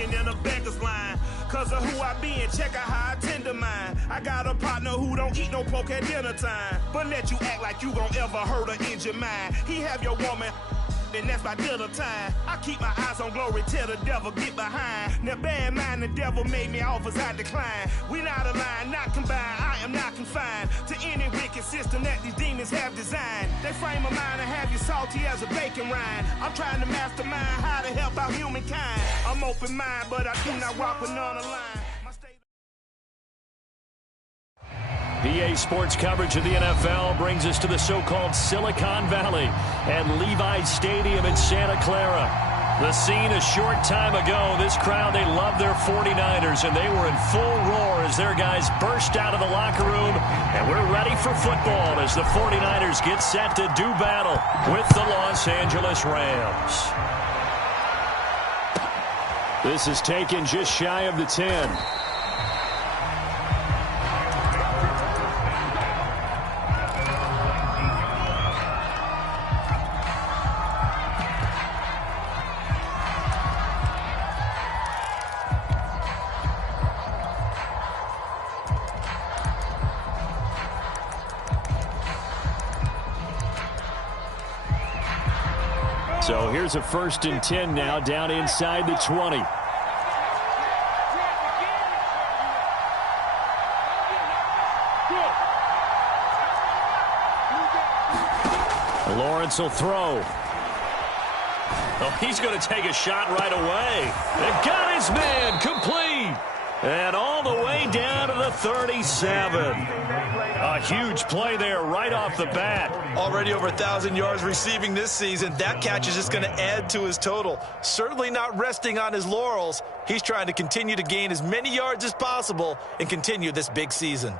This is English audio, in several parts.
position in a beggar's line. Cause of who I be and check out how I tend to mine. I got a partner who don't eat no pork at dinner time, but let you act like you gon' ever hurt or injure mine. He have your woman, and that's by dinner time. I keep my eyes on glory till the devil get behind. Now bear in mind the devil made me offers I decline. We not aligned, not combined, I am not confined to any wicked system that these demons have designed. They frame a mind and have you salty as a bacon rind. I'm trying to mastermind how to help out humankind. I'm open mind, but I do not walk with none aligned. PA Sports coverage of the NFL brings us to the so-called Silicon Valley at Levi's Stadium in Santa Clara. The scene a short time ago. This crowd, they love their 49ers, and they were in full roar as their guys burst out of the locker room. And we're ready for football as the 49ers get set to do battle with the Los Angeles Rams. This is taken just shy of the 10. So here's a 1st and 10 now, down inside the 20. Lawrence will throw. Oh, he's going to take a shot right away. They've got his man complete. And all the way down to the 37. A huge play there right off the bat. Already over 1,000 yards receiving this season. That catch is just going to add to his total. Certainly not resting on his laurels. He's trying to continue to gain as many yards as possible and continue this big season.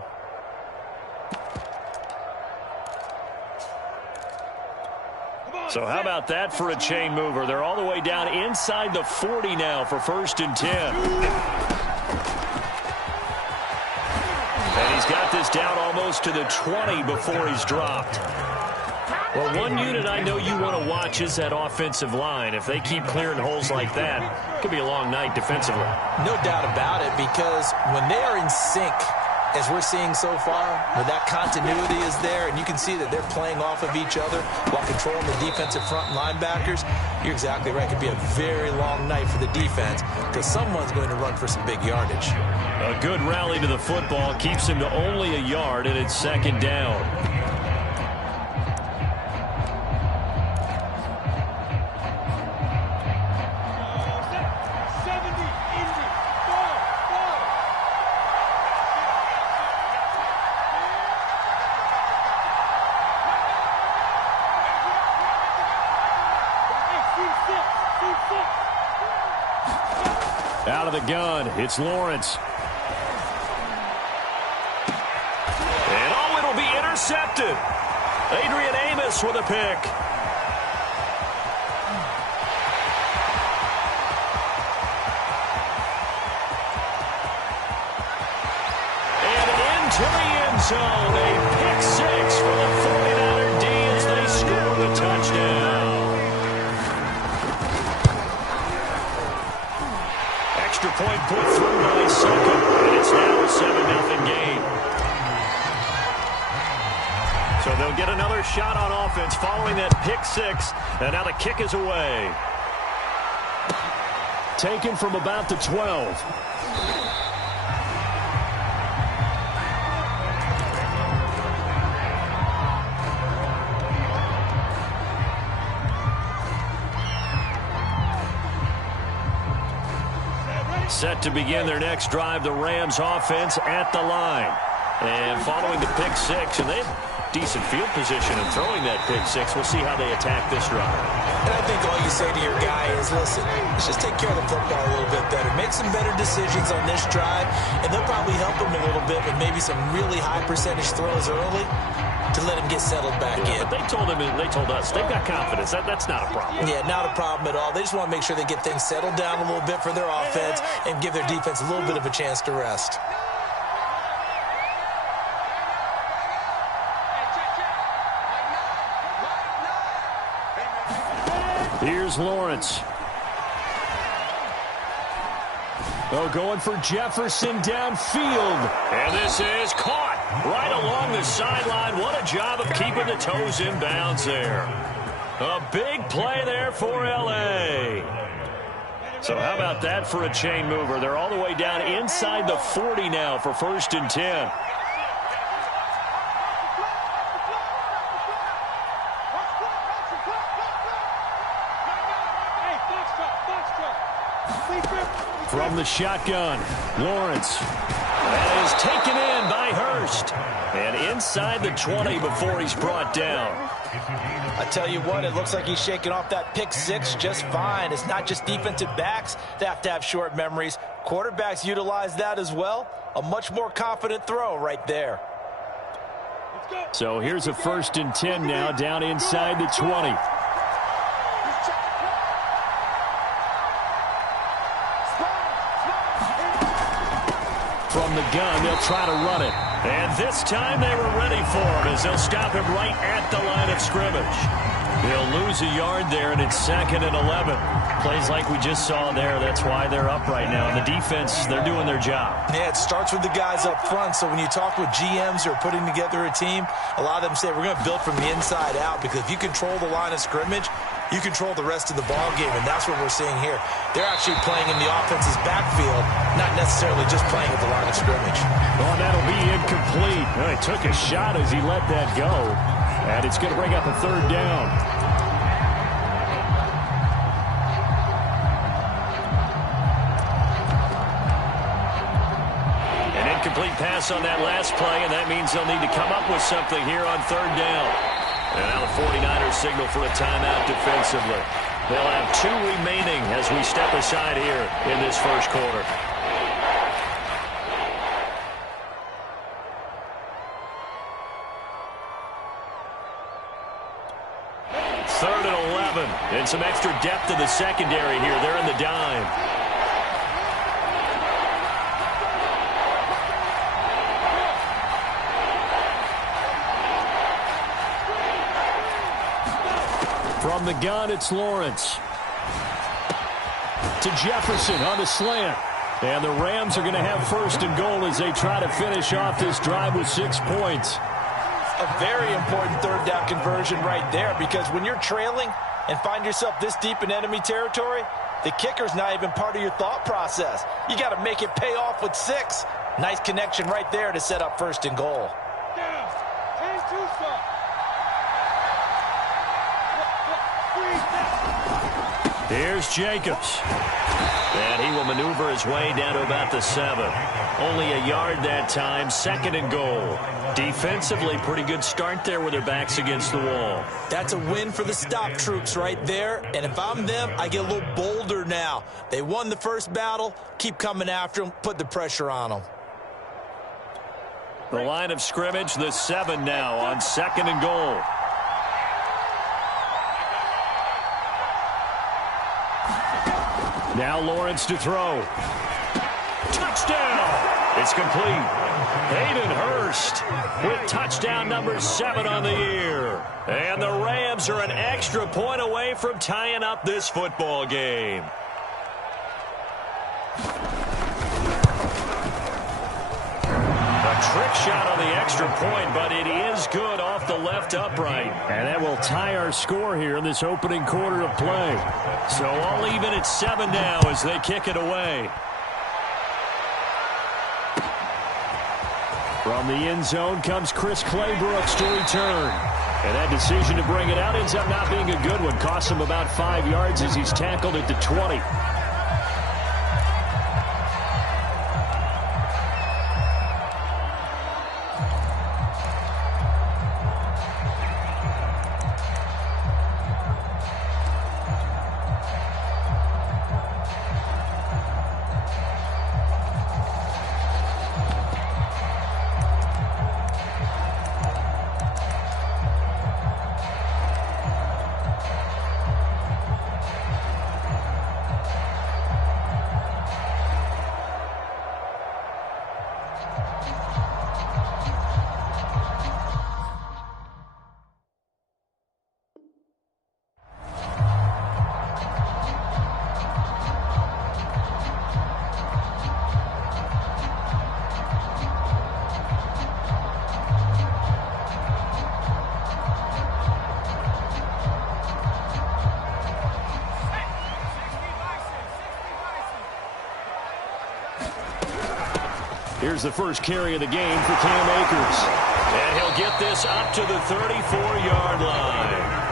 So how about that for a chain mover? They're all the way down inside the 40 now for 1st and 10. And he's got this down almost to the 20 before he's dropped. Well, one unit I know you want to watch is that offensive line. If they keep clearing holes like that, it could be a long night defensively. No doubt about it, because when they are in sync, as we're seeing so far, where that continuity is there, and you can see that they're playing off of each other while controlling the defensive front linebackers, you're exactly right. It could be a very long night for the defense because someone's going to run for some big yardage. A good rally to the football keeps him to only a yard, and it's 2nd down. Out of the gun, it's Lawrence. And oh, it'll be intercepted. Adrian Amos with a pick. And into the end zone. A pick 6 for the 49er D as they score the touchdown. Extra point put through by Succop, and it's now a 7-0 game. So they'll get another shot on offense following that pick 6, and now the kick is away. Taken from about the 12. Set to begin their next drive, the Rams offense at the line. And following the pick 6, and they have decent field position in throwing that pick 6. We'll see how they attack this drive. And I think all you say to your guy is, listen, let's just take care of the football a little bit better. Make some better decisions on this drive, and they'll probably help him a little bit with maybe some really high percentage throws early to let him get settled back in. But they told us they've got confidence. That's not a problem. Yeah, not a problem at all. They just want to make sure they get things settled down a little bit for their offense and give their defense a little bit of a chance to rest. Here's Lawrence. Oh, going for Jefferson downfield. And this is caught right along the sideline. What a job of keeping the toes in bounds there. A big play there for L.A. So how about that for a chain mover? They're all the way down inside the 40 now for 1st and 10. From the shotgun, Lawrence. That is taken in by Hurst. And inside the 20 before he's brought down. I tell you what, it looks like he's shaking off that pick six just fine. It's not just defensive backs that have short memories. Quarterbacks utilize that as well. A much more confident throw right there. So here's a 1st and 10 now down inside the 20. From the gun, they'll try to run it. And this time they were ready for him as they'll stop him right at the line of scrimmage. They'll lose a yard there, and it's 2nd and 11. Plays like we just saw there. That's why they're up right now. And the defense, they're doing their job. Yeah, it starts with the guys up front. So when you talk with GMs who are putting together a team, a lot of them say we're going to build from the inside out, because if you control the line of scrimmage, you control the rest of the ball game, and that's what we're seeing here. They're actually playing in the offense's backfield, not necessarily just playing at the line of scrimmage. Oh, that'll be incomplete. Well, he took a shot as he let that go, and it's going to bring up a 3rd down. An incomplete pass on that last play, and that means they'll need to come up with something here on 3rd down. And now the 49ers signal for a timeout defensively. They'll have 2 remaining as we step aside here in this first quarter. Third and 11. And some extra depth in the secondary here. They're in the dime. From the gun, it's Lawrence. To Jefferson on the slant. And the Rams are going to have 1st and goal as they try to finish off this drive with 6 points. A very important 3rd down conversion right there, because when you're trailing and find yourself this deep in enemy territory, the kicker's not even part of your thought process. You got to make it pay off with 6. Nice connection right there to set up 1st and goal. Here's Jacobs. And he will maneuver his way down to about the 7. Only a yard that time. 2nd and goal. Defensively, pretty good start there with their backs against the wall. That's a win for the stop troops right there. And if I'm them, I get a little bolder now. They won the first battle. Keep coming after them. Put the pressure on them. The line of scrimmage, the 7 now on 2nd and goal. Now Lawrence to throw. Touchdown! It's complete. Hayden Hurst with touchdown number 7 on the year. And the Rams are an extra point away from tying up this football game. A trick shot on the extra point, but it is good off the left upright. And that will tie our score here in this opening quarter of play. So all even at 7 now as they kick it away. From the end zone comes Chris Claybrooks to return. And that decision to bring it out ends up not being a good one. Costs him about 5 yards as he's tackled at the 20. Here's the first carry of the game for Cam Akers. And he'll get this up to the 34-yard line.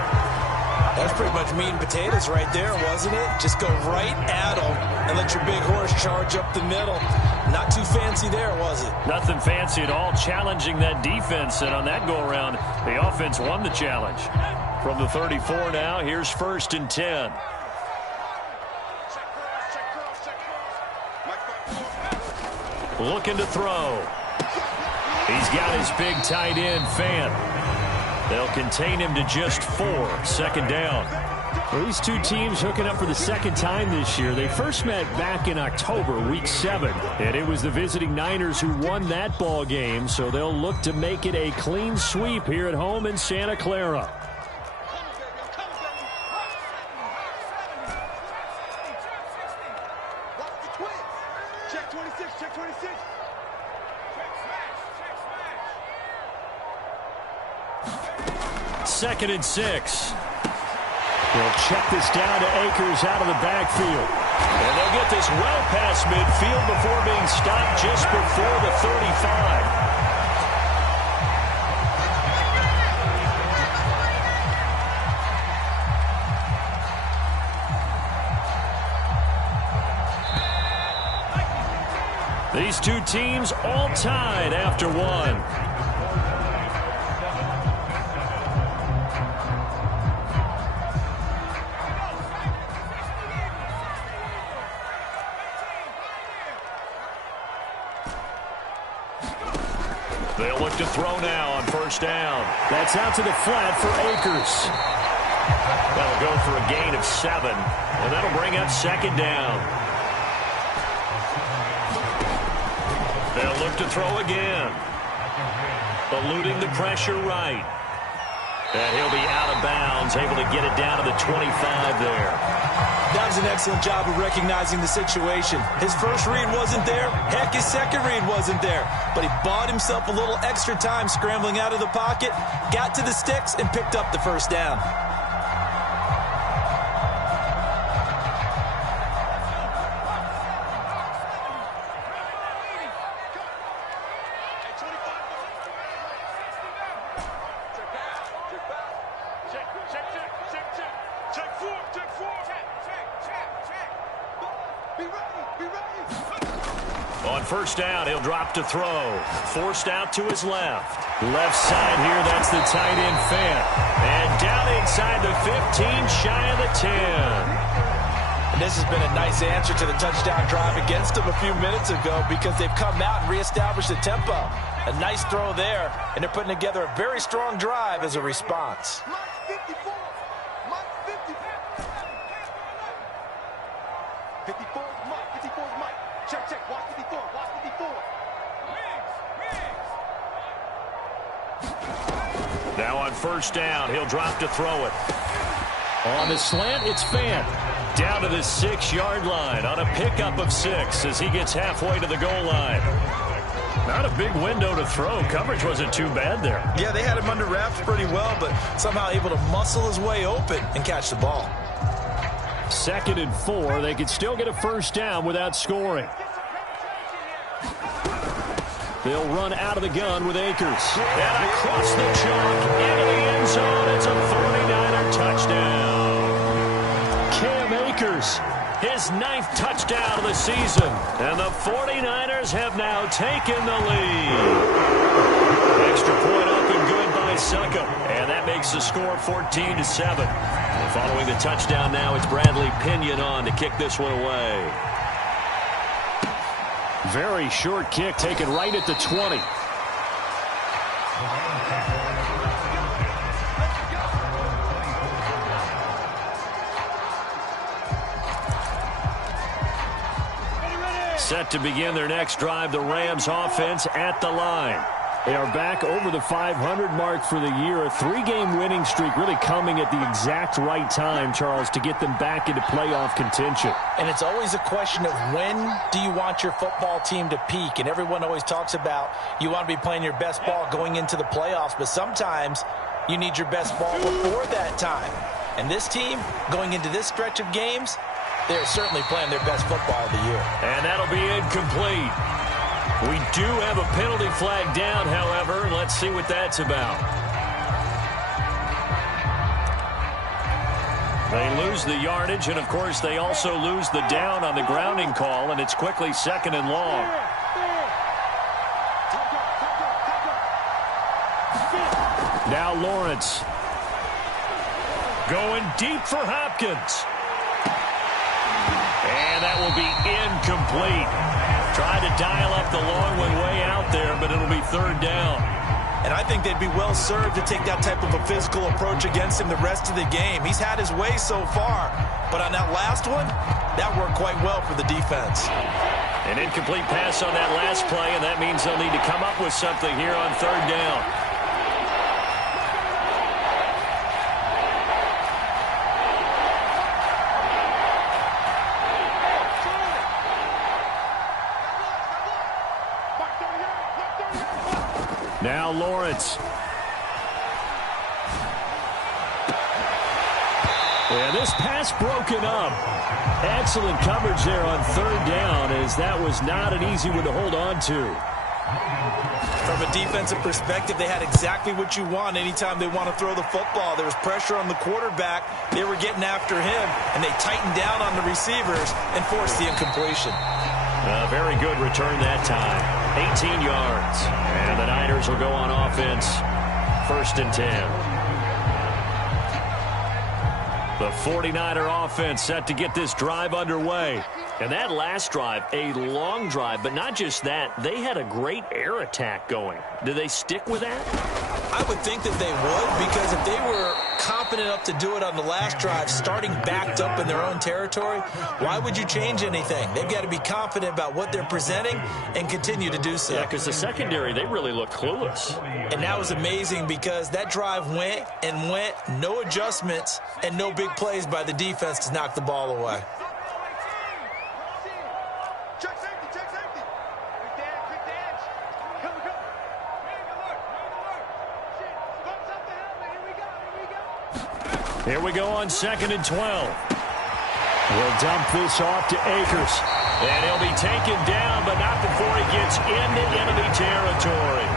That's pretty much meat and potatoes right there, wasn't it? Just go right at them and let your big horse charge up the middle. Not too fancy there, was it? Nothing fancy at all, challenging that defense. And on that go-around, the offense won the challenge. From the 34 now, here's 1st and 10. Looking to throw. He's got his big tight end, Fant. They'll contain him to just 4. 2nd down. Well, these two teams hooking up for the second time this year. They first met back in October, week 7. And it was the visiting Niners who won that ball game. So they'll look to make it a clean sweep here at home in Santa Clara. Second and 6. They'll check this down to Akers out of the backfield. And they'll get this well past midfield before being stopped just before the 35. These two teams all tied after one. They'll look to throw now on 1st down. That's out to the flat for Akers. That'll go for a gain of 7, and that'll bring up 2nd down. They'll look to throw again. Eluding the pressure right. And he'll be out of bounds, able to get it down to the 25 there. That was an excellent job of recognizing the situation. His first read wasn't there. Heck, his second read wasn't there. But he bought himself a little extra time scrambling out of the pocket, got to the sticks, and picked up the 1st down. On 1st down, he'll drop to throw. Forced out to his left. Left side here, that's the tight end Fant. And down inside the 15, shy of the 10. And this has been a nice answer to the touchdown drive against them a few minutes ago because they've come out and reestablished the tempo. A nice throw there, and they're putting together a very strong drive as a response. 54 is Mike. Check. Watch 54. Now on 1st down, he'll drop to throw it. On the slant, it's Fant. Down to the 6-yard line on a pickup of 6 as he gets halfway to the goal line. Not a big window to throw. Coverage wasn't too bad there. Yeah, they had him under wraps pretty well, but somehow able to muscle his way open and catch the ball. 2nd and 4. They could still get a 1st down without scoring. They'll run out of the gun with Akers. And across the chalk into the end zone. It's a 49er touchdown. Cam Akers, his 9th touchdown of the season. And the 49ers have now taken the lead. Extra point up and good by Succop. And that makes the score 14-7. Following the touchdown now, it's Bradley Pinion on to kick this one away. Very short kick taken right at the 20. Set to begin their next drive, the Rams offense at the line. They are back over the 500 mark for the year. A 3-game winning streak really coming at the exact right time, Charles, to get them back into playoff contention. And it's always a question of when do you want your football team to peak? And everyone always talks about you want to be playing your best ball going into the playoffs, but sometimes you need your best ball before that time. And this team, going into this stretch of games, they're certainly playing their best football of the year. And that'll be incomplete. We do have a penalty flag down, however. Let's see what that's about. They lose the yardage, and, of course, they also lose the down on the grounding call, and it's quickly 2nd and long. Now Lawrence. Going deep for Hopkins. And that will be incomplete. Tried to dial up the long one way out there, but it'll be 3rd down. And I think they'd be well served to take that type of a physical approach against him the rest of the game. He's had his way so far, but on that last one, that worked quite well for the defense. An incomplete pass on that last play, and that means they'll need to come up with something here on 3rd down. Now Lawrence. And this pass broken up. Excellent coverage there on 3rd down, as that was not an easy one to hold on to. From a defensive perspective, they had exactly what you want anytime they want to throw the football. There was pressure on the quarterback. They were getting after him, and they tightened down on the receivers and forced the incompletion. A very good return that time. 18 yards. And the Niners will go on offense. 1st and 10. The 49er offense set to get this drive underway. And that last drive, a long drive, but not just that. They had a great air attack going. Do they stick with that? I would think that they would, because if they were confident enough to do it on the last drive, starting backed up in their own territory, why would you change anything? They've got to be confident about what they're presenting and continue to do so. Yeah, because the secondary, they really look clueless. And that was amazing, because that drive went and went, no adjustments, and no big plays by the defense to knock the ball away. Here we go on 2nd and 12. We'll dump this off to Akers. And he'll be taken down, but not before he gets into enemy territory.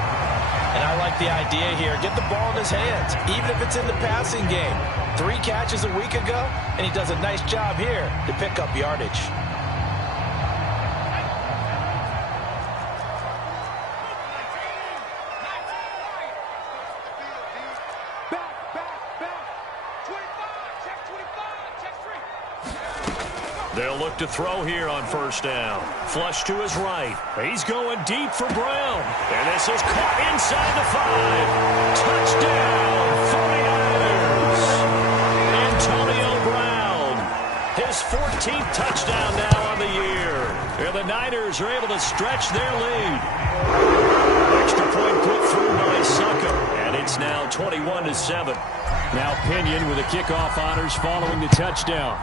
And I like the idea here. Get the ball in his hands, even if it's in the passing game. 3 catches a week ago, and he does a nice job here to pick up yardage. They'll look to throw here on 1st down. Flush to his right. He's going deep for Brown. And this is caught inside the 5. Touchdown, 49ers. Antonio Brown. His 14th touchdown now on the year. And the Niners are able to stretch their lead. Extra point put through by Succo. And it's now 21-7. Now Pinion with the kickoff honors following the touchdown.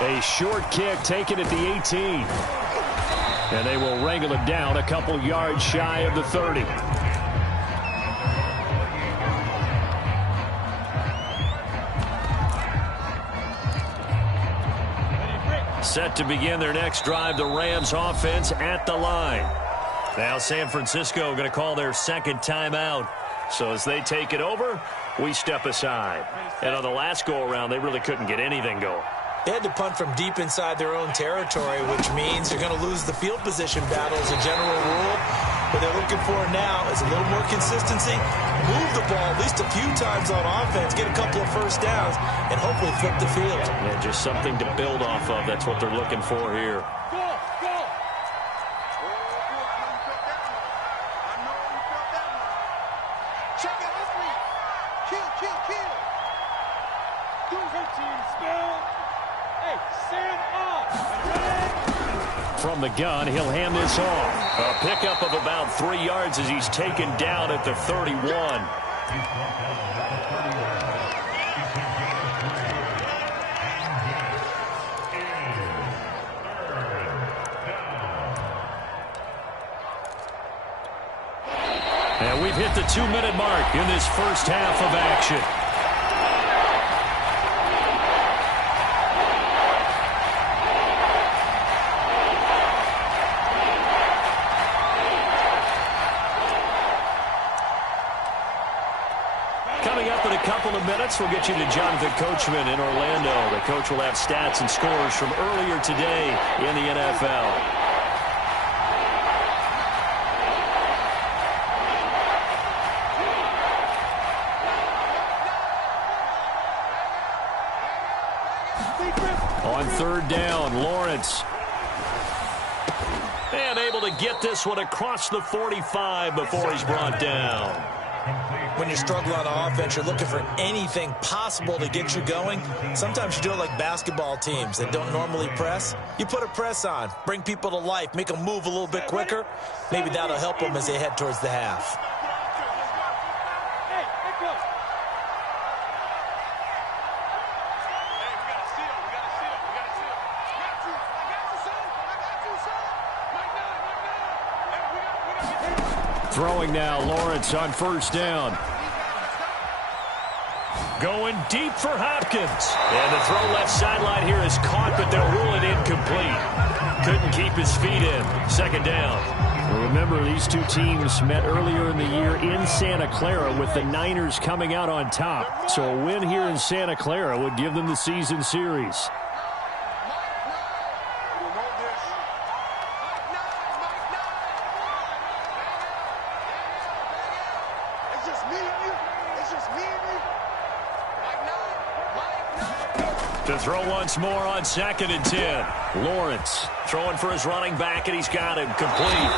A short kick taken at the 18. And they will wrangle it down a couple yards shy of the 30. Set to begin their next drive, the Rams offense at the line. Now San Francisco going to call their 2nd timeout. So as they take it over, we step aside. And on the last go-around, they really couldn't get anything going. They had to punt from deep inside their own territory, which means they're going to lose the field position battle as a general rule. What they're looking for now is a little more consistency, move the ball at least a few times on offense, get a couple of 1st downs, and hopefully flip the field. Yeah, just something to build off of. That's what they're looking for here. From the gun, he'll hand this off. A pickup of about 3 yards as he's taken down at the 31. And we've hit the 2-minute mark in this first half of action. of minutes, we'll get you to Jonathan Coachman in Orlando. The coach will have stats and scores from earlier today in the NFL. On third down, Lawrence. And able to get this one across the 45 before he's brought down. When you struggle on offense, you're looking for anything possible to get you going. Sometimes you do it like basketball teams that don't normally press. You put a press on, bring people to life, make them move a little bit quicker. Maybe that'll help them as they head towards the half. Throwing now, Lawrence on first down. Going deep for Hopkins. And the throw left sideline here is caught, but they'll rule it incomplete. Couldn't keep his feet in. Second down. Well, remember, these two teams met earlier in the year in Santa Clara with the Niners coming out on top. So a win here in Santa Clara would give them the season series. To throw once more on 2nd and 10. Lawrence throwing for his running back, and he's got him complete.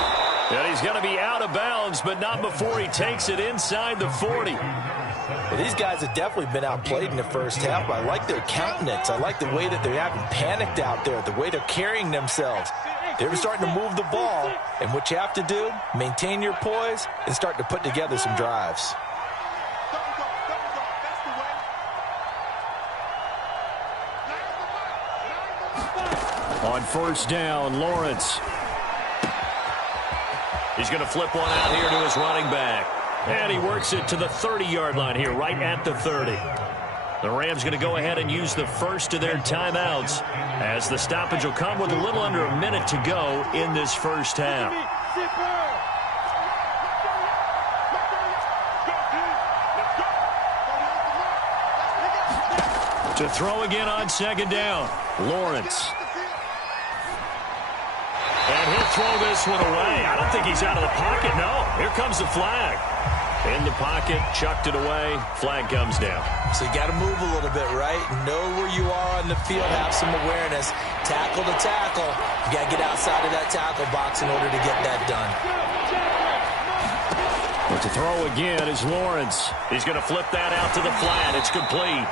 And he's going to be out of bounds, but not before he takes it inside the 40. Well, these guys have definitely been outplayed in the first half. I like their countenance. I like the way that they haven't panicked out there, the way they're carrying themselves. They're starting to move the ball, and what you have to do, maintain your poise and start to put together some drives. On first down, Lawrence. He's going to flip one out here to his running back. And he works it to the 30-yard line here, right at the 30. The Rams going to go ahead and use the first of their timeouts, as the stoppage will come with a little under a minute to go in this first half. To throw again on second down, Lawrence. And he'll throw this one away. I don't think he's out of the pocket, no. Here comes the flag. In the pocket, chucked it away. Flag comes down. So you got to move a little bit, right? Know where you are on the field, have some awareness. Tackle to tackle. You got to get outside of that tackle box in order to get that done. But to throw again is Lawrence. He's going to flip that out to the flat. It's complete.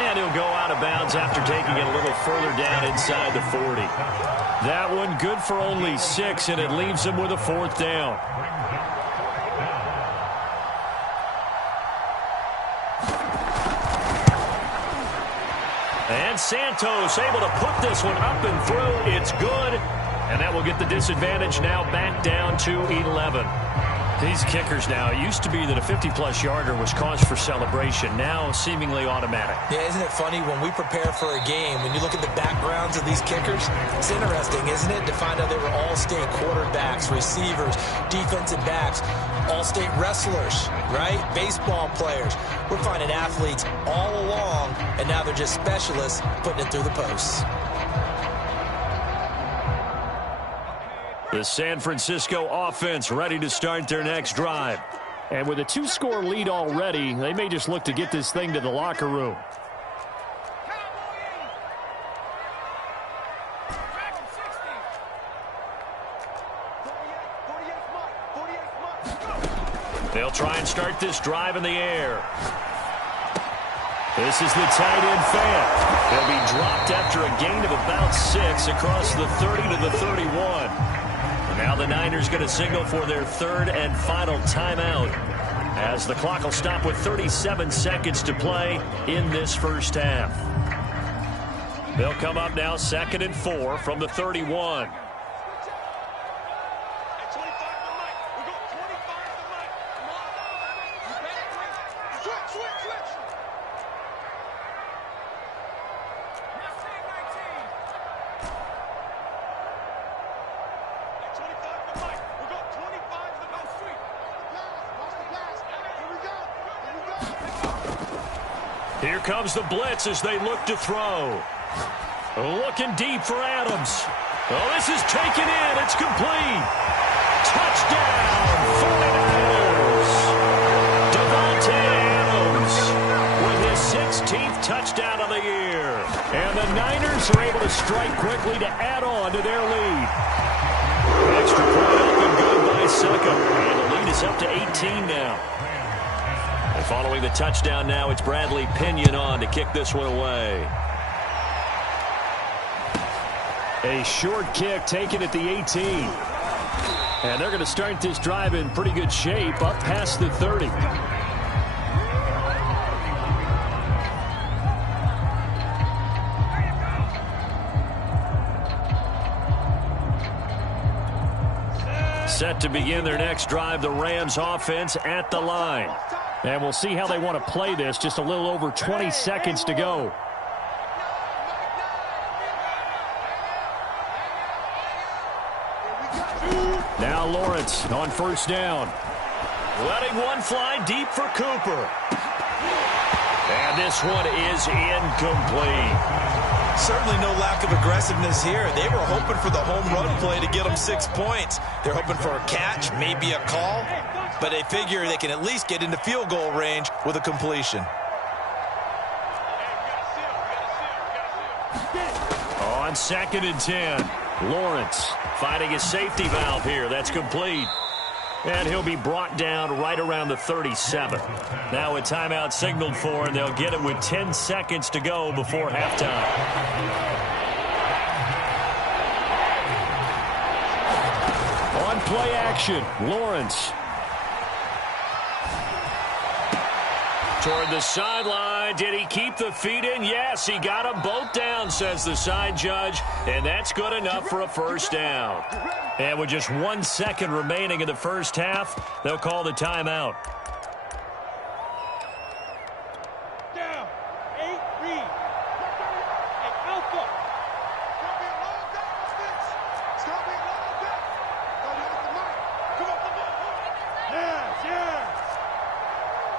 And he'll go out of bounds after taking it a little further down inside the 40. That one good for only 6, and it leaves him with a 4th down. And Santos able to put this one up and through. It's good. And that will get the disadvantage now back down to 11. These kickers now, it used to be that a 50-plus yarder was cause for celebration. Now seemingly automatic. Yeah, isn't it funny when we prepare for a game, when you look at the backgrounds of these kickers, it's interesting, isn't it, to find out they were all-state quarterbacks, receivers, defensive backs, all-state wrestlers, right? Baseball players. We're finding athletes all along, and now they're just specialists putting it through the posts. The San Francisco offense ready to start their next drive. And with a 2-score lead already, they may just look to get this thing to the locker room. They'll try and start this drive in the air. This is the tight end fan. They'll be dropped after a gain of about 6 across the 30 to the 31. Now the Niners going to signal for their 3rd and final timeout, as the clock will stop with 37 seconds to play in this first half. They'll come up now 2nd and 4 from the 31. Here comes the blitz as they look to throw. Looking deep for Adams. Oh, this is taken in. It's complete. Touchdown, 49ers. Davante Adams with his 16th touchdown of the year. And the Niners are able to strike quickly to add on to their lead. Extra point up and good by Succop. And the lead is up to 18 now. And following the touchdown now, it's Bradley Pinion on to kick this one away. A short kick taken at the 18. And they're going to start this drive in pretty good shape up past the 30. Set to begin their next drive, the Rams offense at the line. And we'll see how they want to play this. Just a little over 20 seconds to go. Now Lawrence on first down. Letting one fly deep for Cooper. And this one is incomplete. Certainly no lack of aggressiveness here. They were hoping for the home run play to get them 6 points. They're hoping for a catch, maybe a call, but they figure they can at least get into field goal range with a completion. On 2nd and 10, Lawrence finding his safety valve here. That's complete. And he'll be brought down right around the 37. Now a timeout signaled for, and they'll get it with 10 seconds to go before halftime. On play action, Lawrence. Toward the sideline. Did he keep the feet in? Yes, he got them both down, says the side judge. And that's good enough for a first down. And with just 1 second remaining in the first half, they'll call the timeout. Down. 8 read. And alpha. It's going to be a long day on this. It's going to be a long day. Come on, come on. Come on, come on. Yes, yes.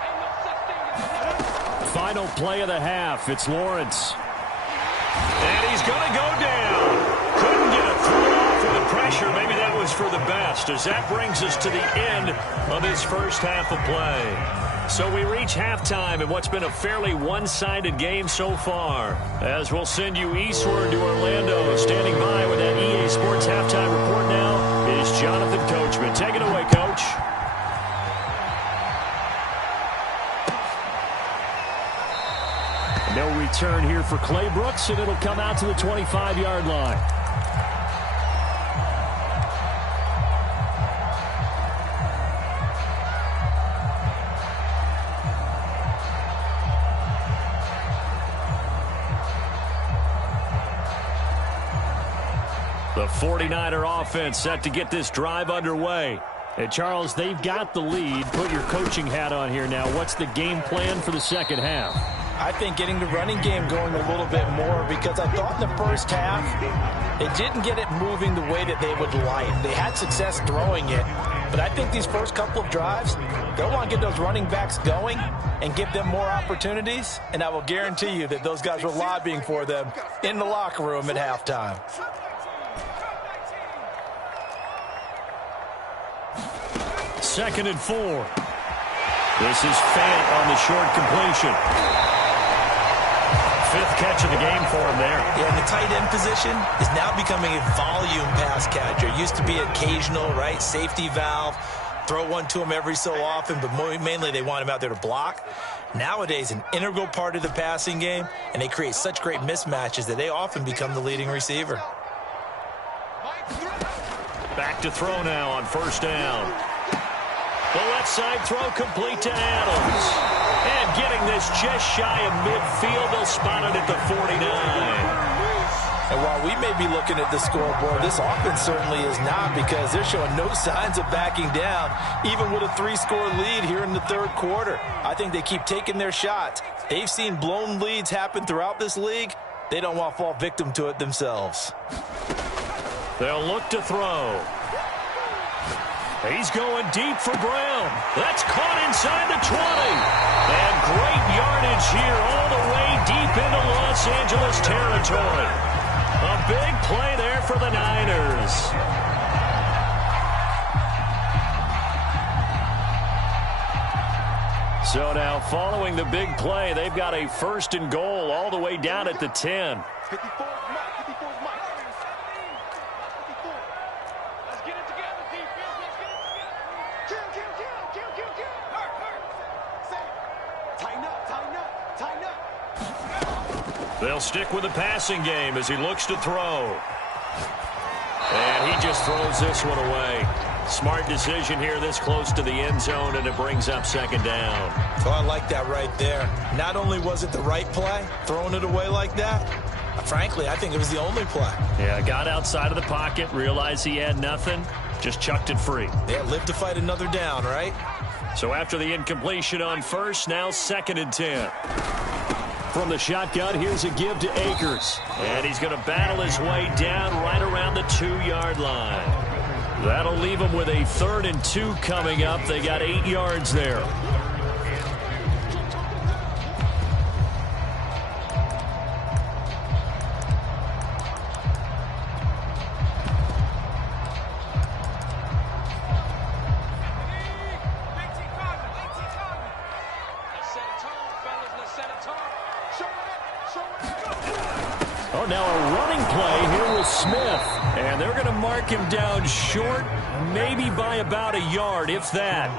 Ain't no such thing as Final play of the half. It's Lawrence. And he's going to go down. Couldn't get a throw off with the pressure. Maybe that was for the best, as that brings us to the end of this first half of play. So we reach halftime in what's been a fairly one-sided game so far. As we'll send you eastward to Orlando. Standing by with that EA Sports halftime report now is Jonathan Coachman. Take it away, Coach. No return here for Clay Brooks, and it'll come out to the 25-yard line. The 49er offense set to get this drive underway. And Charles, they've got the lead. Put your coaching hat on here now. What's the game plan for the second half? I think getting the running game going a little bit more, because I thought in the first half it didn't get it moving the way that they would like. They had success throwing it, but I think these first couple of drives, they'll want to get those running backs going and give them more opportunities, and I will guarantee you that those guys were lobbying for them in the locker room at halftime. Second and 4. This is Fant on the short completion. 5th catch of the game for him there. Yeah, and the tight end position is now becoming a volume pass catcher. Used to be occasional, right? Safety valve. Throw one to him every so often, but mainly they want him out there to block. Nowadays, an integral part of the passing game, and they create such great mismatches that they often become the leading receiver. Back to throw now on first down. The left side throw complete to Adams. And getting this just shy of midfield, they'll spot it at the 49. And while we may be looking at the scoreboard, this offense certainly is not, because they're showing no signs of backing down, even with a 3-score lead here in the third quarter. I think they keep taking their shots. They've seen blown leads happen throughout this league. They don't want to fall victim to it themselves. They'll look to throw. He's going deep for Brown. That's caught inside the 20. And great yardage here all the way deep into Los Angeles territory. A big play there for the Niners. So now following the big play, they've got a 1st and goal all the way down at the 10. 54's Mike. 54's Mike. 54. Let's get it together, defense. Let's get it together. Kill. Hurt. Say, tighten up. They'll stick with the passing game as he looks to throw. And he just throws this one away. Smart decision here this close to the end zone, and it brings up 2nd down. Oh, I like that right there. Not only was it the right play, throwing it away like that, frankly, I think it was the only play. Yeah, got outside of the pocket, realized he had nothing, just chucked it free. Yeah, live to fight another down, right? So after the incompletion on 1st, now 2nd and 10. From the shotgun, here's a give to Akers. And he's going to battle his way down right around the 2-yard line. That'll leave them with a 3rd and 2 coming up. They got 8 yards there. Oh, now a running play here with Smith. And they're going to mark him down short, maybe by about a yard, if that.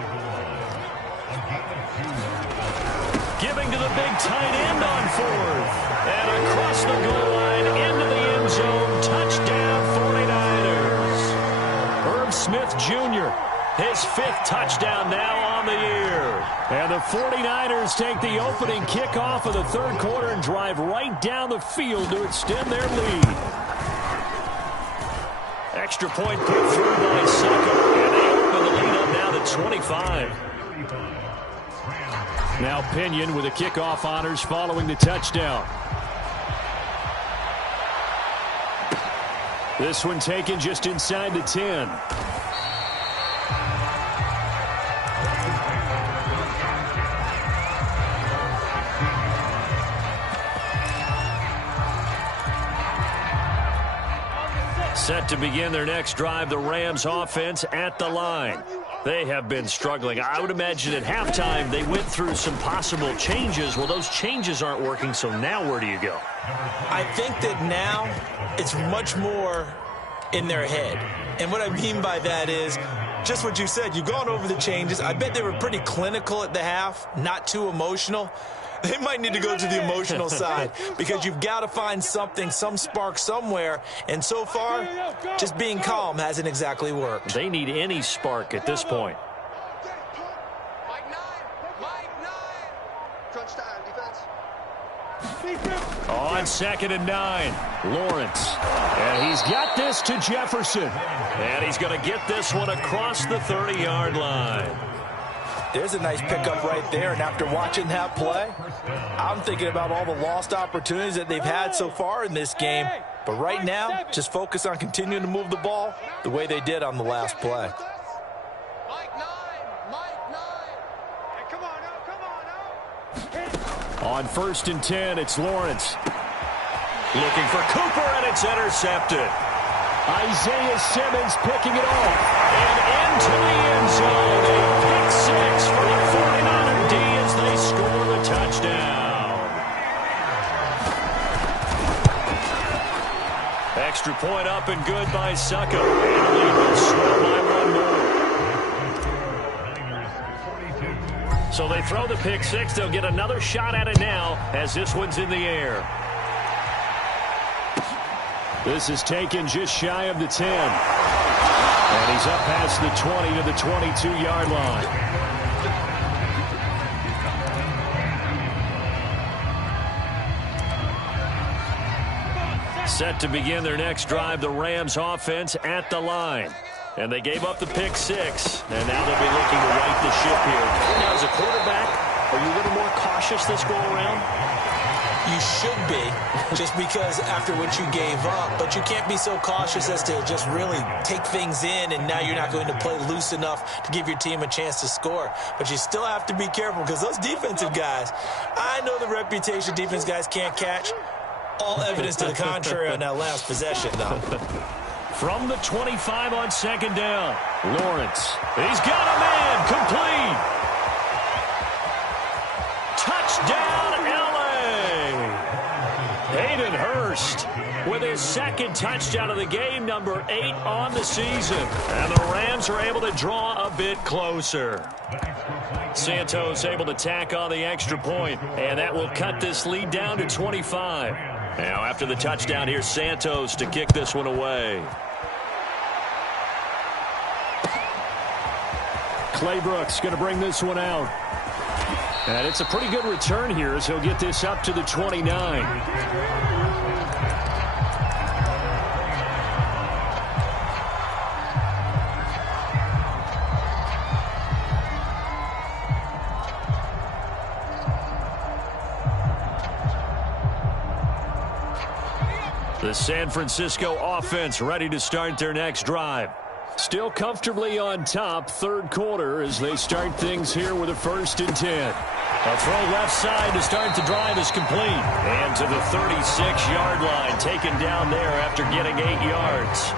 Giving to the big tight end on 4th. And across the goal line into the end zone. Touchdown, 49ers. Herb Smith Jr., his 5th touchdown now on the year. And the 49ers take the opening kickoff of the 3rd quarter and drive right down the field to extend their lead. Extra point put through by Succo, and they open the lead up now to 25. Now Pinion with the kickoff honors following the touchdown. This one taken just inside the 10. Set to begin their next drive, the Rams offense at the line. They have been struggling. I would imagine at halftime they went through some possible changes. Well, those changes aren't working, so now where do you go? I think that now it's much more in their head. And what I mean by that is just what you said. You've gone over the changes. I bet they were pretty clinical at the half, not too emotional. They might need to go to the emotional side because you've got to find something, some spark somewhere. And so far, just being calm hasn't exactly worked. They need any spark at this point. Mike 9. Crunch time, defense. On 2nd and 9, Lawrence. And he's got this to Jefferson. And he's going to get this one across the 30-yard line. There's a nice pickup right there, and after watching that play, I'm thinking about all the lost opportunities that they've had so far in this game. But right now, just focus on continuing to move the ball the way they did on the last play. Mike 9. Hey, come on now. On 1st and 10, it's Lawrence. Looking for Cooper, and it's intercepted. Isaiah Simmons picking it off. And into the end zone. A pick 6 for the 49er D as they score the touchdown. Extra point up and good by Succo. And the lead will swell by 1 more. So they throw the pick 6. They'll get another shot at it now as this one's in the air. This is taken just shy of the 10. And he's up past the 20 to the 22-yard line. Set to begin their next drive, the Rams offense at the line. And they gave up the pick 6, and now they'll be looking to right the ship here. Now, as a quarterback, are you a little more cautious this go around? You should be, just because after what you gave up. But you can't be so cautious as to just really take things in, and now you're not going to play loose enough to give your team a chance to score. But you still have to be careful, because those defensive guys, I know the reputation defense guys can't catch. All evidence to the contrary on that last possession, though. From the 25 on second down, Lawrence. He's got a man, complete. Touchdown, L.A. Hayden Hurst with his second touchdown of the game, number 8 on the season. And the Rams are able to draw a bit closer. Santos able to tack on the extra point, and that will cut this lead down to 25. Now, after the touchdown, here's Santos to kick this one away. Clay Brooks going to bring this one out. And it's a pretty good return here as he'll get this up to the 29. The San Francisco offense ready to start their next drive. Still comfortably on top, third quarter, as they start things here with a 1st and 10. A throw left side to start the drive is complete. And to the 36-yard line, taken down there after getting 8 yards.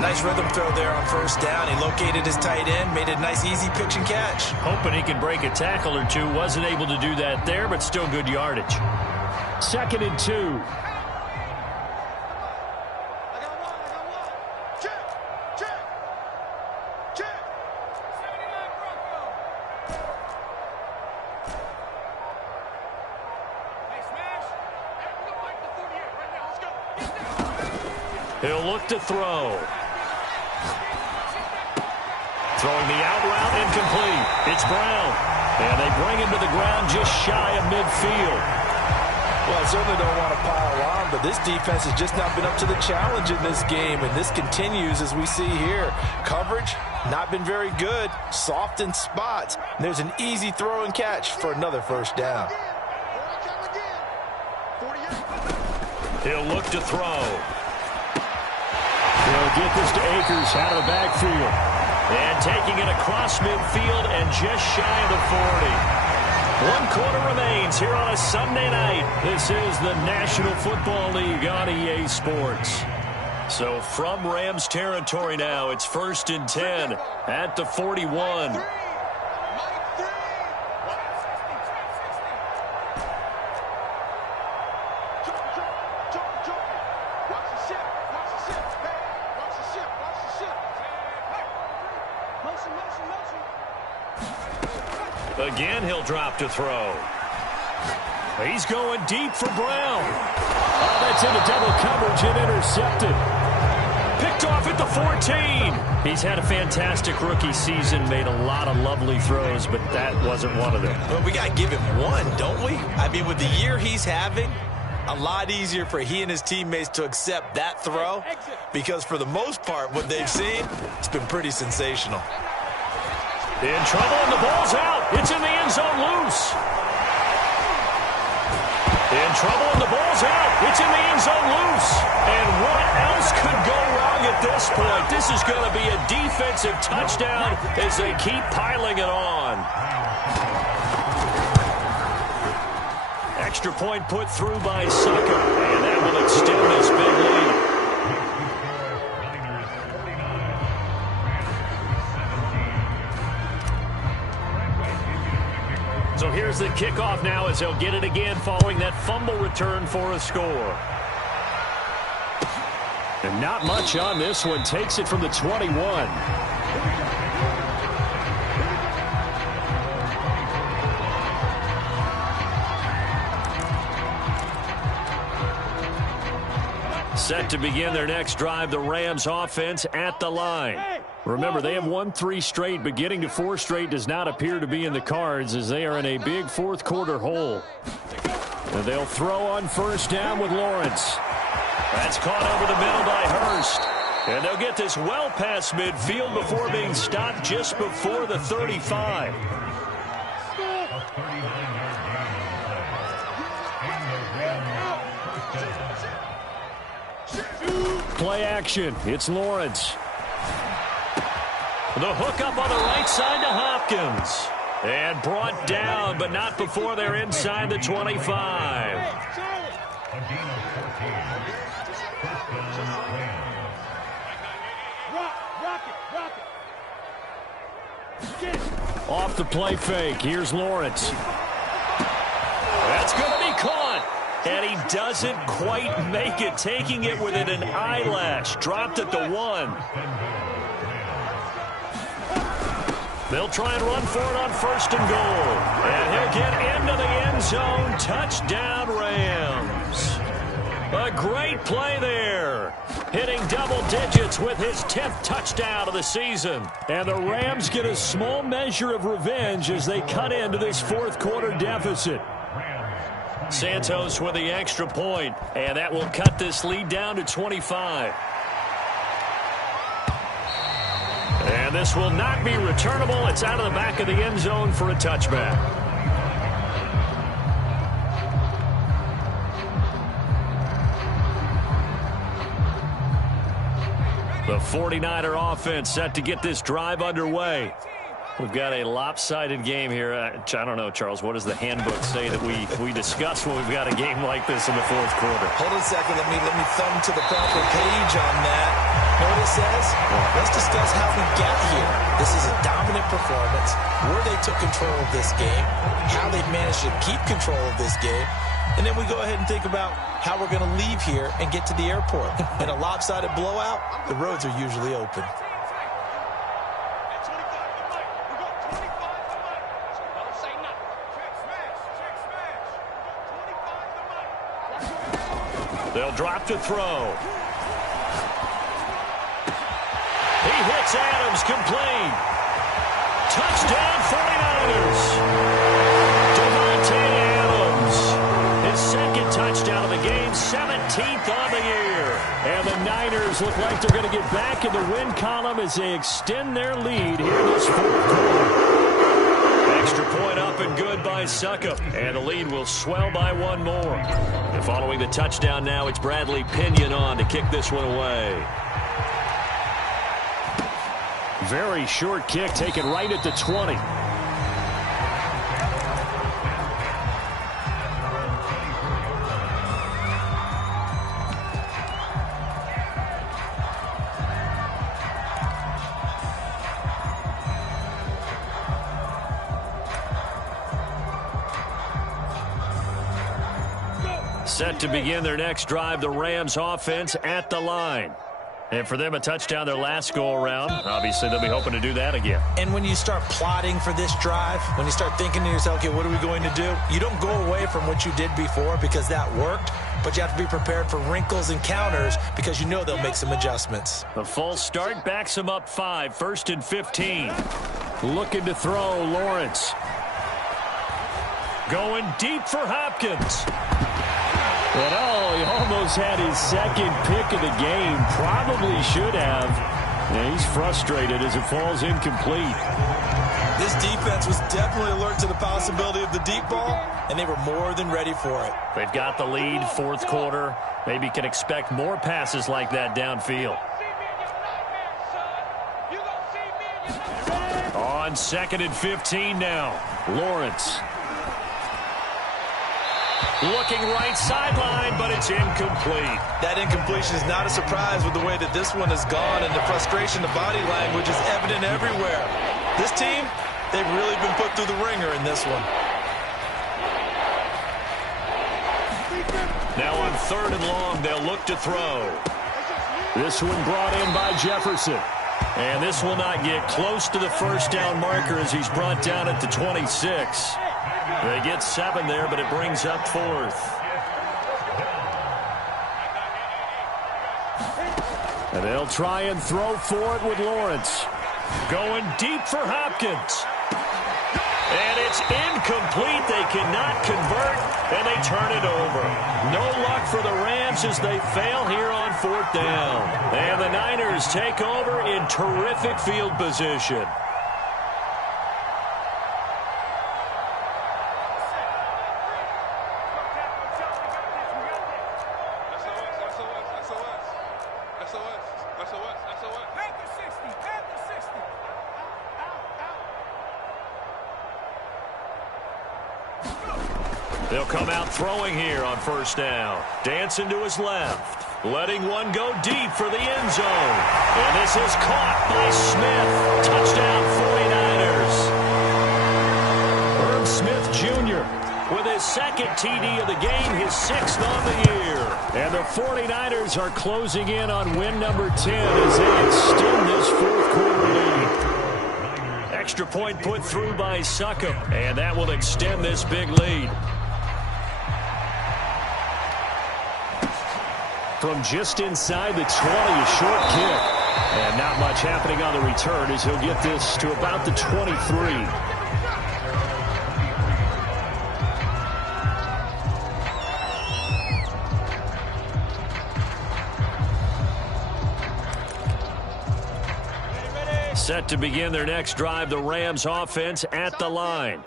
Nice rhythm throw there on first down. He located his tight end, made a nice easy pitch and catch. Hoping he can break a tackle or two. Wasn't able to do that there, but still good yardage. 2nd and 2. He'll look to throw. Throwing the out route, incomplete. It's Brown. And they bring him to the ground just shy of midfield. Well, I certainly don't want to pile on, but this defense has just not been up to the challenge in this game, and this continues as we see here. Coverage, not been very good. Soft in spots. And there's an easy throw and catch for another first down. He'll look to throw. He'll get this to Akers out of the backfield. And taking it across midfield and just shy of the 40. 1 quarter remains here on a Sunday night. This is the National Football League on EA Sports. So from Rams territory now, it's 1st and 10 at the 41. Again, he'll drop to throw. He's going deep for Brown. Oh, that's into double coverage and intercepted. Picked off at the 14. He's had a fantastic rookie season, made a lot of lovely throws, but that wasn't one of them. Well, we got to give him one, don't we? I mean, with the year he's having, a lot easier for he and his teammates to accept that throw, because for the most part, what they've seen, it's been pretty sensational. In trouble, and the ball's out. It's in the end zone loose. In trouble, and the ball's out. It's in the end zone loose. And what else could go wrong at this point? This is going to be a defensive touchdown as they keep piling it on. Extra point put through by Sucker, and that will extend this big lead. So here's the kickoff now as he'll get it again following that fumble return for a score. And not much on this one. Takes it from the 21. Set to begin their next drive, the Rams offense at the line. Remember, they have won 3 straight, but getting to 4 straight does not appear to be in the cards as they are in a big fourth quarter hole. And they'll throw on first down with Lawrence. That's caught over the middle by Hurst. And they'll get this well past midfield before being stopped just before the 35. Play action. It's Lawrence. The hook up on the right side to Hopkins. And brought down, but not before they're inside the 25. Off the play fake. Here's Lawrence. That's going to be caught. And he doesn't quite make it, taking it within an eyelash. Dropped at the 1. They'll try and run for it on 1st and goal. And he'll get into the end zone. Touchdown, Rams. A great play there. Hitting double digits with his 10th touchdown of the season. And the Rams get a small measure of revenge as they cut into this 4th quarter deficit. Santos with the extra point, and that will cut this lead down to 25. And this will not be returnable. It's out of the back of the end zone for a touchback. The 49er offense set to get this drive underway. We've got a lopsided game here. I don't know, Charles, what does the handbook say that we discuss when we've got a game like this in the 4th quarter? Hold on a second. Let me thumb to the proper page on that. Know what it says? Let's discuss how we got here. This is a dominant performance, where they took control of this game, how they managed to keep control of this game, and then we go ahead and think about how we're going to leave here and get to the airport. In a lopsided blowout, the roads are usually open. They'll drop to throw. He hits Adams, complete. Touchdown, 49ers. Davante Adams. His 2nd touchdown of the game, 17th on the year. And the Niners look like they're going to get back in the win column as they extend their lead here in this 4th quarter. Extra point up and good by Succop. And the lead will swell by 1 more. And following the touchdown now, it's Bradley Pinion on to kick this one away. Very short kick taken right at the 20. Set to begin their next drive, the Rams offense at the line. And for them, a touchdown their last go-around. Obviously, they'll be hoping to do that again. And when you start plotting for this drive, when you start thinking to yourself, okay, what are we going to do? You don't go away from what you did before because that worked, but you have to be prepared for wrinkles and counters because you know they'll make some adjustments. The false start backs them up 5, 1st and 15. Looking to throw, Lawrence. Going deep for Hopkins. But he almost had his 2nd pick of the game. Probably should have. And he's frustrated as it falls incomplete. This defense was definitely alert to the possibility of the deep ball, and they were more than ready for it. They've got the lead, 4th quarter. Maybe can expect more passes like that downfield. On 2nd and 15 now. Lawrence. Looking right sideline, but it's incomplete. That incompletion is not a surprise with the way that this one has gone, and the frustration, the body language is evident everywhere. This team, they've really been put through the ringer in this one. Now on 3rd and long, they'll look to throw. This one brought in by Jefferson. And this will not get close to the 1st down marker as he's brought down at the 26. They get 7 there, but it brings up 4th. And they'll try and throw for it with Lawrence. Going deep for Hopkins. And it's incomplete. They cannot convert, and they turn it over. No luck for the Rams as they fail here on 4th down. And the Niners take over in terrific field position. They'll come out throwing here on first down. Dancing to his left. Letting one go deep for the end zone. And this is caught by Smith. Touchdown 49ers. Herb Smith Jr. with his second TD of the game, his 6th on the year. And the 49ers are closing in on win number 10 as they extend this fourth quarter lead. Extra point put through by Succop, and that will extend this big lead. From just inside the 20, a short kick. And not much happening on the return as he'll get this to about the 23. Set to begin their next drive, the Rams offense at the line.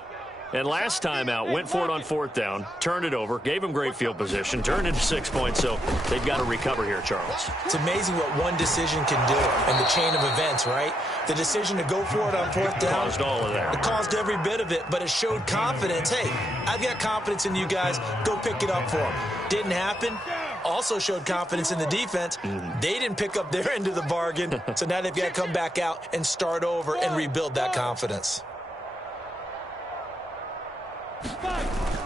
And last time out, went for it on fourth down, turned it over, gave him great field position, turned into 6 points, so they've got to recover here, Charles. It's amazing what one decision can do in the chain of events, right? The decision to go for it on fourth down. Caused all of that. It caused every bit of it, but it showed confidence. Hey, I've got confidence in you guys. Go pick it up for them. Didn't happen. Also showed confidence in the defense. They didn't pick up their end of the bargain, so now they've got to come back out and start over and rebuild that confidence.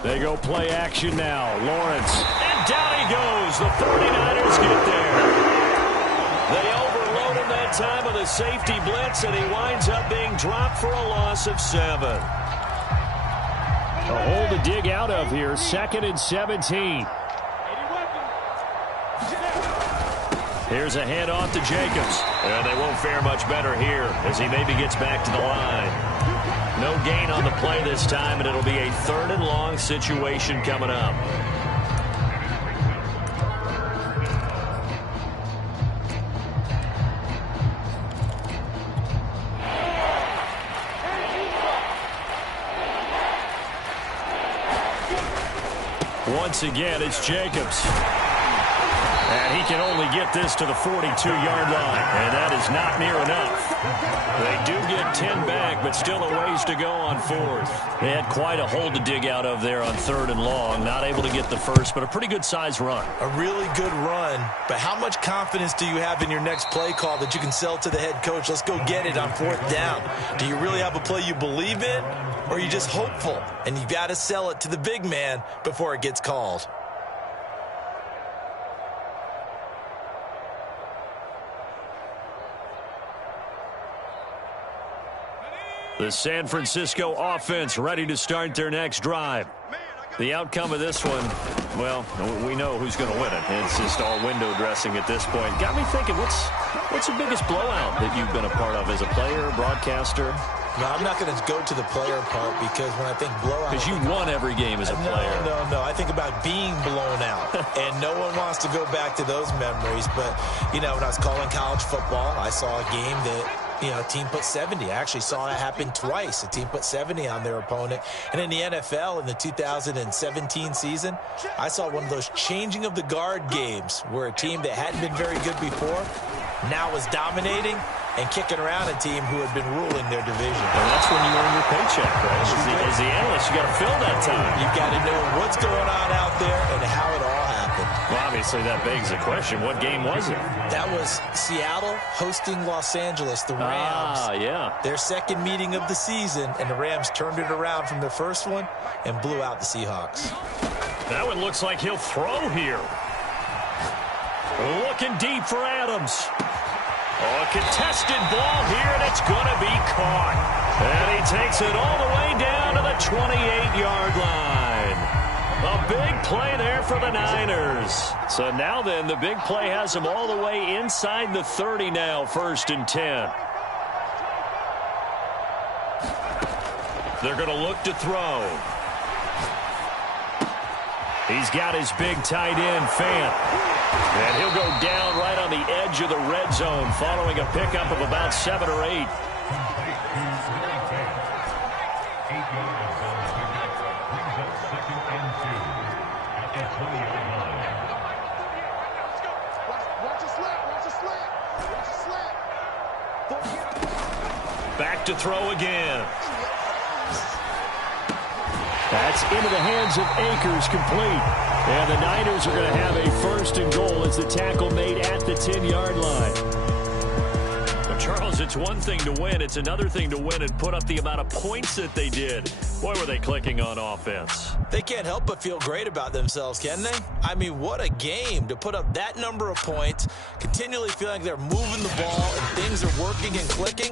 They go play action now. Lawrence. And down he goes. The 49ers get there. They overload him that time with a safety blitz, and he winds up being dropped for a loss of 7. A hole to dig out of here. 2nd and 17. Here's a handoff to Jacobs. And they won't fare much better here as he maybe gets back to the line. No gain on the play this time, and it'll be a 3rd and long situation coming up. Once again, it's Jacobs. And he can only get this to the 42-yard line, and that is not near enough. They do get 10 back, but still a ways to go on 4th. They had quite a hole to dig out of there on 3rd and long. Not able to get the first, but a pretty good-sized run. A really good run, but how much confidence do you have in your next play call that you can sell to the head coach? Let's go get it on 4th down. Do you really have a play you believe in, or are you just hopeful? And you've got to sell it to the big man before it gets called. The San Francisco offense ready to start their next drive. The outcome of this one, well, we know who's going to win it. It's just all window dressing at this point. Got me thinking, what's the biggest blowout that you've been a part of as a player, broadcaster? No, I'm not going to go to the player part because when I think blowout... Because you won every game as a player. No. I think about being blown out. And no one wants to go back to those memories. But, you know, when I was calling college football, I saw a game that... You know, a team put 70. I actually saw it happen twice. A team put 70 on their opponent. And in the NFL, in the 2017 season, I saw one of those changing of the guard games where a team that hadn't been very good before now was dominating and kicking around a team who had been ruling their division. And that's when you earn your paycheck, right? As the analyst, you got to fill that time. You've got to know what's going on out there and how it all happened. Well, obviously, that begs the question, what game was it? That was Seattle hosting Los Angeles, the Rams. Yeah. Their second meeting of the season, and the Rams turned it around from their first one and blew out the Seahawks. That one looks like he'll throw here. Looking deep for Adams. A contested ball here, and it's going to be caught. And he takes it all the way down to the 28-yard line. A big play there for the Niners. So now then, the big play has them all the way inside the 30 now, 1st and 10. They're going to look to throw. He's got his big tight end, Fant. And he'll go down right on the edge of the red zone following a pickup of about 7 or 8. Back to throw again. That's into the hands of Akers, complete. And the Niners are going to have a first and goal as the tackle made at the 10-yard line. Well, Charles, it's one thing to win. It's another thing to win and put up the amount of points that they did. Boy, were they clicking on offense. They can't help but feel great about themselves, can they? I mean, what a game to put up that number of points, continually feeling like they're moving the ball and things are working and clicking.